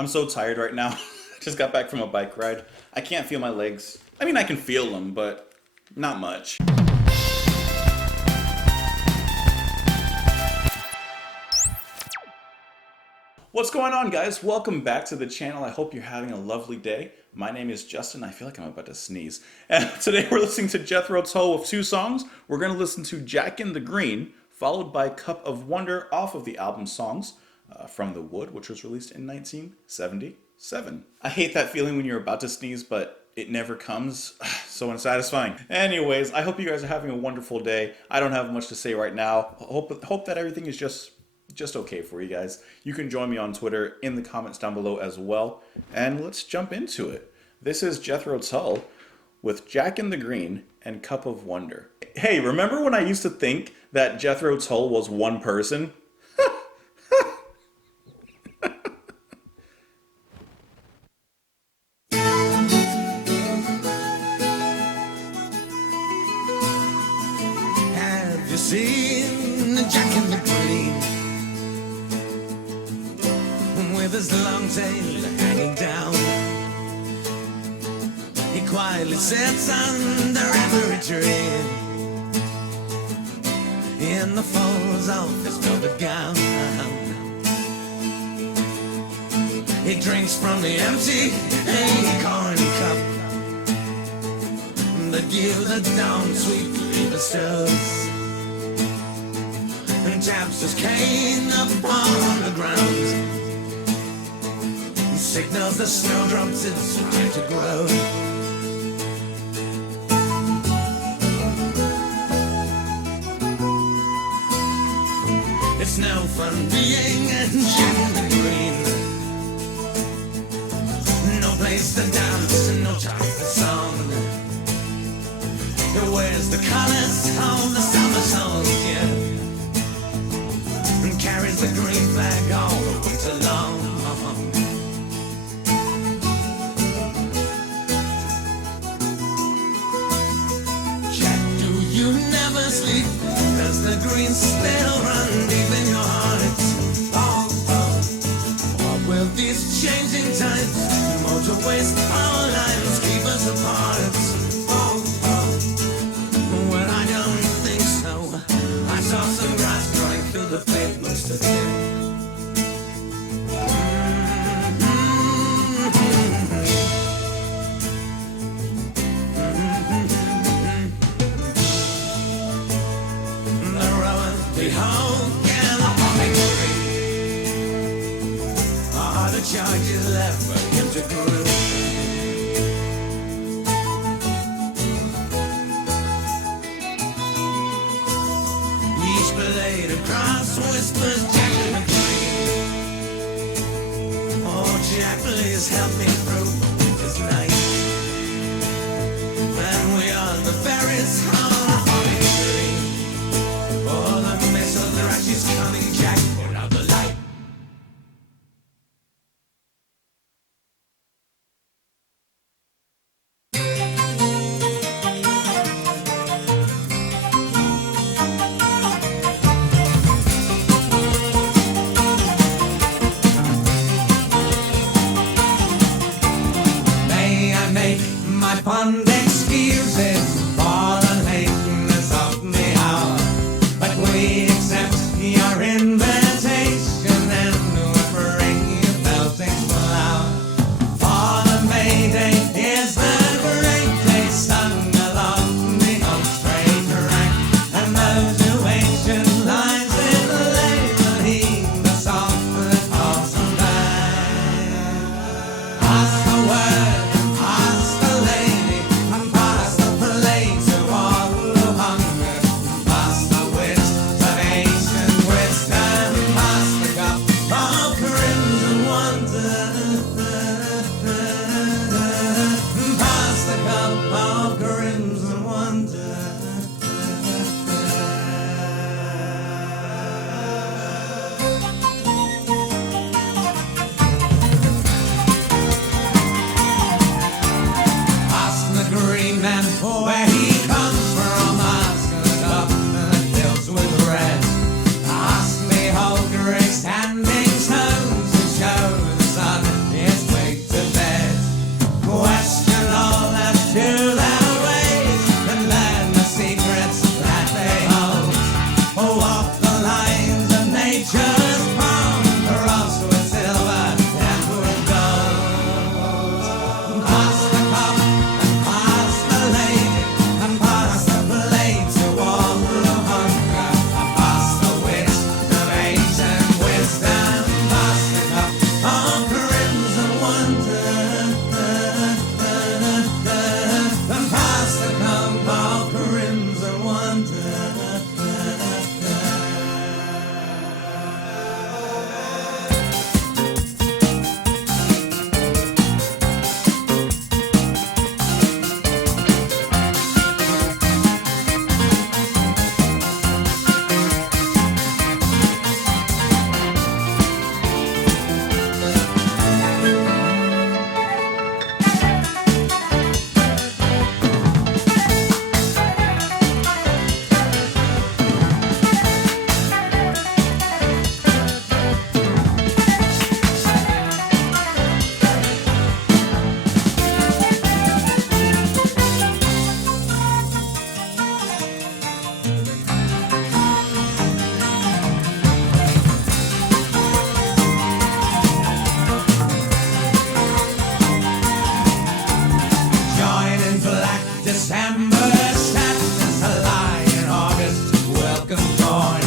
I'm so tired right now. Just got back from a bike ride. I can't feel my legs. I mean, I can feel them, but not much. What's going on, guys? Welcome back to the channel. I hope you're having a lovely day. My name is Justin. I feel like I'm about to sneeze. And today we're listening to Jethro Tull with two songs. We're going to listen to Jack in the Green, followed by Cup of Wonder off of the album Songs from the Wood, which was released in 1977. I hate that feeling when you're about to sneeze, but it never comes. So unsatisfying. Anyways, I hope you guys are having a wonderful day. I don't have much to say right now. Hope that everything is just okay for you guys. You can join me on Twitter in the comments down below as well. And let's jump into it. This is Jethro Tull with Jack in the Green and Cup of Wonder. Hey, remember when I used to think that Jethro Tull was one person? Have you seen Jack in the Green? With his long tail hanging down, he quietly sits under every tree in the folds of his velvet gown. He drinks from the empty acorn cup that give the dawn sweet bestows, and taps his cane upon the ground, signals the snowdrops it's time to grow. It's no fun being Jack in the Green. No place to dance and no time for song. He wears the colors of the summer song, yeah, and carries the green flag all the winter long. You never sleep, cause the green still run deep in your heart. What will these changing times, motorways, our lives keep us apart? Well, I don't think so. I saw some grass growing through the pavements today. Charges left for him to grow. Each blade across whispers Jack in the Green. Oh, Jack, please help me through this night. And we are the berries on the holly tree. Oh, the missiles are actually coming, Jack. Put out the light. My fond excuses for the lateness of the hour, but we accept your invitation and we'll bring you belting's flower. For the May Day is the great day sung along the home straight track, and those who ancient lines in the lane will heed the song that calls them back. Pass the word. Where he comes from, ask the cup that fills with red. Ask me how great standing stones to show the sun to their ways and learn the secrets that they hold. Oh, walk the lines of nature's palm, cross with silver and with gold. Pass the cup and pass the lady and pass the blade to all who hunger. And pass the wit of ancient wisdom. Pass the cup of crimson wonder. And pass the cup of crimson wonder. Join in black December sadness, a lie in August, welcome corn.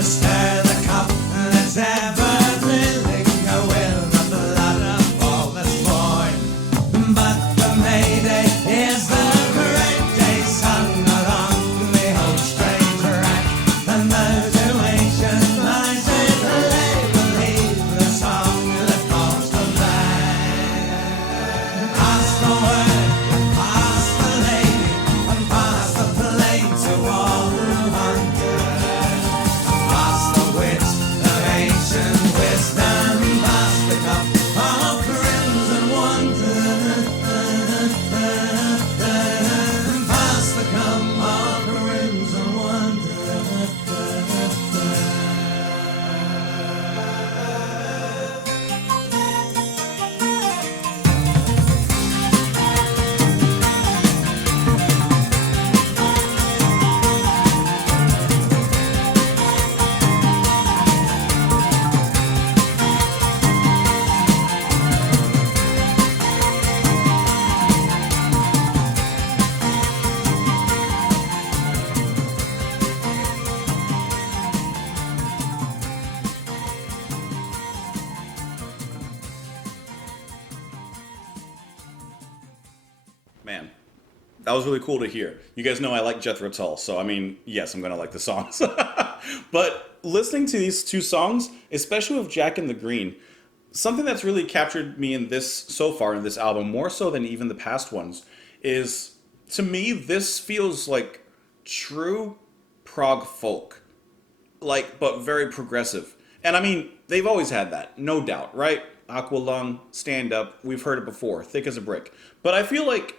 Stir the cup that's ever thrilling, will not the blood of all that's born. But the May Day is the great day, sung along the old strange rack. And those who ancient lines with labor leave the song that calls them back. Pass the word, pass the lady, and pass the plate to all who hunger. Pass the wit of ancient wisdom, pass the cup of crimson wonder. Pass the cup of crimson wonder. Man, that was really cool to hear. You guys know I like Jethro Tull, so I mean, yes, I'm gonna like the songs. But listening to these two songs, especially with Jack and the Green, something that's really captured me in this so far in this album, more so than even the past ones, is to me this feels like true prog folk, like but very progressive. And I mean, they've always had that, no doubt, right? Aqualung, Stand Up, we've heard it before, Thick as a Brick. But I feel like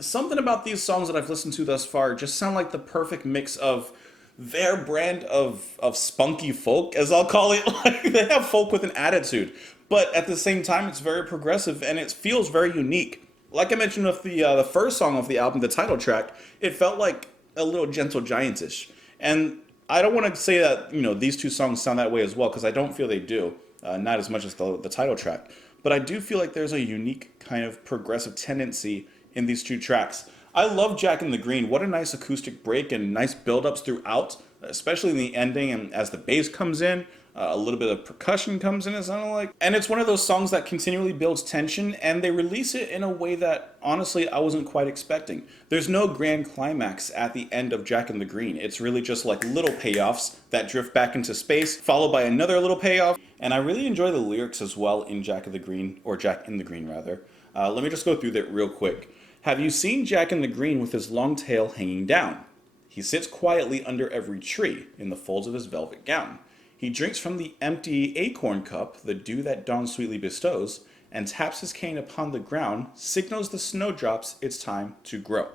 something about these songs that I've listened to thus far just sound like the perfect mix of their brand of spunky folk, as I'll call it. Like they have folk with an attitude, but at the same time, it's very progressive and it feels very unique. Like I mentioned with the first song of the album, the title track, it felt like a little gentle giantish. And I don't want to say that these two songs sound that way as well, because I don't feel they do. Not as much as the title track, but I do feel like there's a unique kind of progressive tendency in these two tracks. I love Jack and the Green. What a nice acoustic break and nice build-ups throughout, especially in the ending and as the bass comes in. A little bit of percussion comes in, it sounded like. And it's one of those songs that continually builds tension, and they release it in a way that, honestly, I wasn't quite expecting. There's no grand climax at the end of Jack and the Green. It's really just like little payoffs that drift back into space, followed by another little payoff. And I really enjoy the lyrics as well in Jack of the Green, or Jack in the Green, rather. Let me just go through that real quick. Have you seen Jack in the Green with his long tail hanging down? He sits quietly under every tree in the folds of his velvet gown. He drinks from the empty acorn cup the dew that dawn sweetly bestows, and taps his cane upon the ground, signals the snowdrops it's time to grow.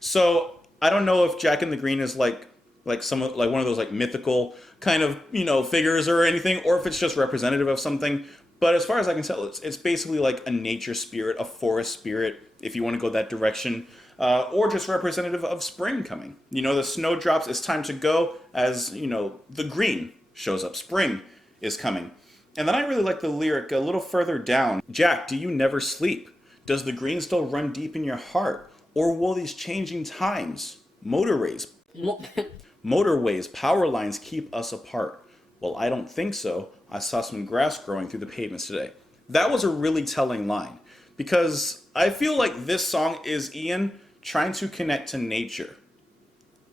So I don't know if Jack in the Green is like one of those like mythical kind of figures or anything, or if it's just representative of something. But as far as I can tell, it's basically like a nature spirit, a forest spirit, if you want to go that direction. or just representative of spring coming. You know, the snowdrops, it's time to go, as, you know, the green shows up. Spring is coming. And then I really like the lyric a little further down. Jack, do you never sleep? Does the green still run deep in your heart? Or will these changing times, motorways, power lines keep us apart? Well, I don't think so. I saw some grass growing through the pavements today. That was a really telling line, because I feel like this song is Ian trying to connect to nature.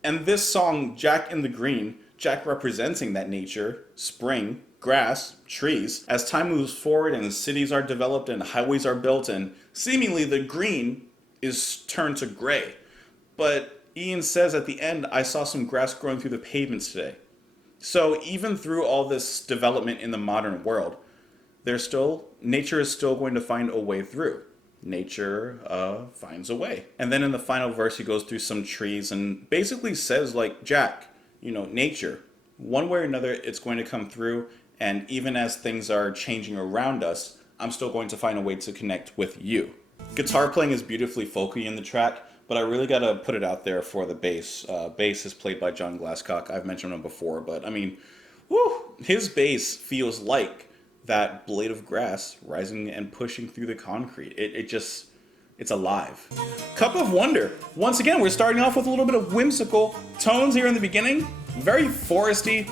And this song, Jack in the Green, Jack representing that nature, spring, grass, trees. As time moves forward and cities are developed and highways are built and seemingly the green is turned to gray. But Ian says at the end, I saw some grass growing through the pavements today. So even through all this development in the modern world, nature is still going to find a way through. Nature finds a way. And then in the final verse, he goes through some trees and basically says, like, Jack, you know, nature, one way or another, it's going to come through. And even as things are changing around us, I'm still going to find a way to connect with you. Guitar playing is beautifully folky in the track, but I really gotta put it out there for the bass. Bass is played by John Glasscock. I've mentioned him before, but I mean, his bass feels like that blade of grass rising and pushing through the concrete. It's alive. Cup of Wonder. Once again, we're starting off with a little bit of whimsical tones here in the beginning. Very foresty,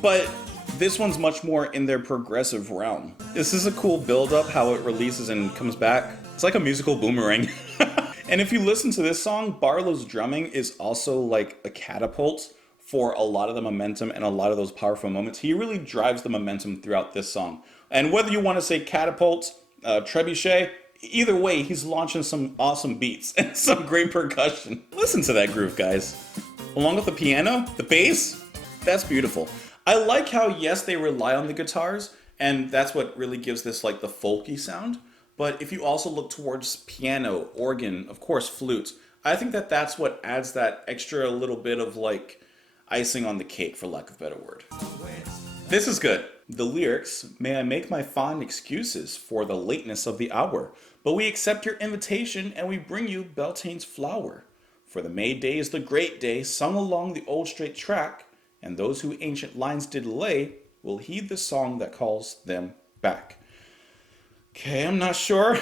but this one's much more in their progressive realm. This is a cool build-up, how it releases and comes back. It's like a musical boomerang. And if you listen to this song, Barlow's drumming is also like a catapult for a lot of the momentum and a lot of those powerful moments. He really drives the momentum throughout this song. And whether you want to say catapult, trebuchet, either way, he's launching some awesome beats and some great percussion. Listen to that groove, guys. Along with the piano, the bass, that's beautiful. I like how, yes, they rely on the guitars, and that's what really gives this like the folky sound. But if you also look towards piano, organ, of course, flute, I think that that's what adds that extra little bit of like icing on the cake, for lack of a better word. This is good. The lyrics, may I make my fond excuses for the lateness of the hour, but we accept your invitation and we bring you Beltane's flower. For the May day is the great day, sung along the old straight track, and those who ancient lines did lay will heed the song that calls them back. Okay, I'm not sure.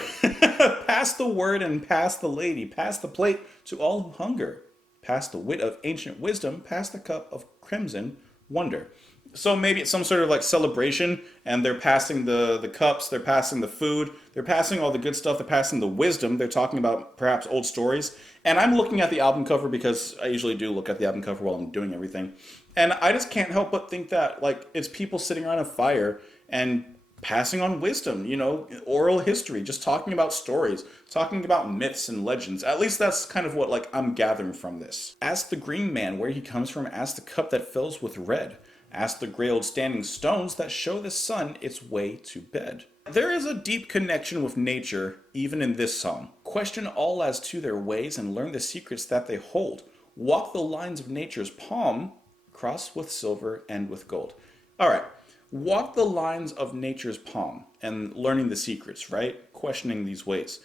Pass the word and pass the lady. Pass the plate to all who hunger. Pass the wit of ancient wisdom. Pass the cup of crimson wonder. So maybe it's some sort of like celebration, and they're passing the cups, they're passing the food, they're passing all the good stuff, they're passing the wisdom, they're talking about perhaps old stories. And I'm looking at the album cover because I usually do look at the album cover while I'm doing everything. And I just can't help but think that like it's people sitting around a fire and passing on wisdom, you know, oral history, just talking about stories, talking about myths and legends. At least that's kind of what like I'm gathering from this. Ask the green man where he comes from, ask the cup that fills with red. Ask the gray old standing stones that show the sun its way to bed. There is a deep connection with nature, even in this song. Question all as to their ways and learn the secrets that they hold. Walk the lines of nature's palm, cross with silver and with gold. All right. Walk the lines of nature's palm and learning the secrets, right? Questioning these ways.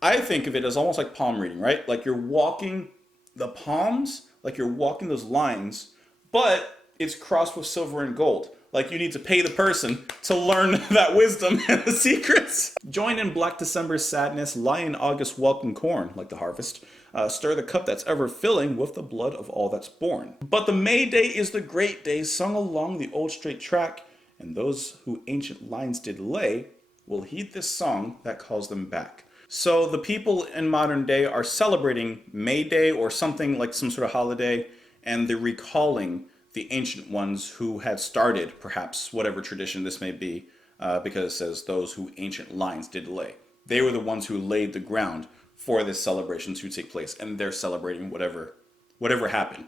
I think of it as almost like palm reading, right? Like you're walking the palms, like you're walking those lines, but it's crossed with silver and gold. Like you need to pay the person to learn that wisdom and the secrets. Join in Black December's sadness, lie in August welcome corn, like the harvest. Stir the cup that's ever filling with the blood of all that's born. But the May day is the great day, sung along the old straight track, and those who ancient lines did lay will heed this song that calls them back. So the people in modern day are celebrating May Day or something like some sort of holiday, and they're recalling the ancient ones who had started perhaps whatever tradition this may be, because it says those who ancient lines did lay. They were the ones who laid the ground for this celebration to take place, and they're celebrating whatever happened.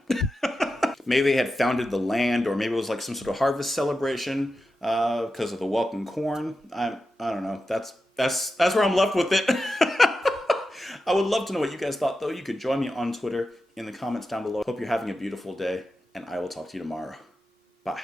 Maybe they had founded the land, or maybe it was like some sort of harvest celebration because of the welcome corn. I don't know. That's where I'm left with it. I would love to know what you guys thought, though. You could join me on Twitter in the comments down below. Hope you're having a beautiful day, and I will talk to you tomorrow. Bye.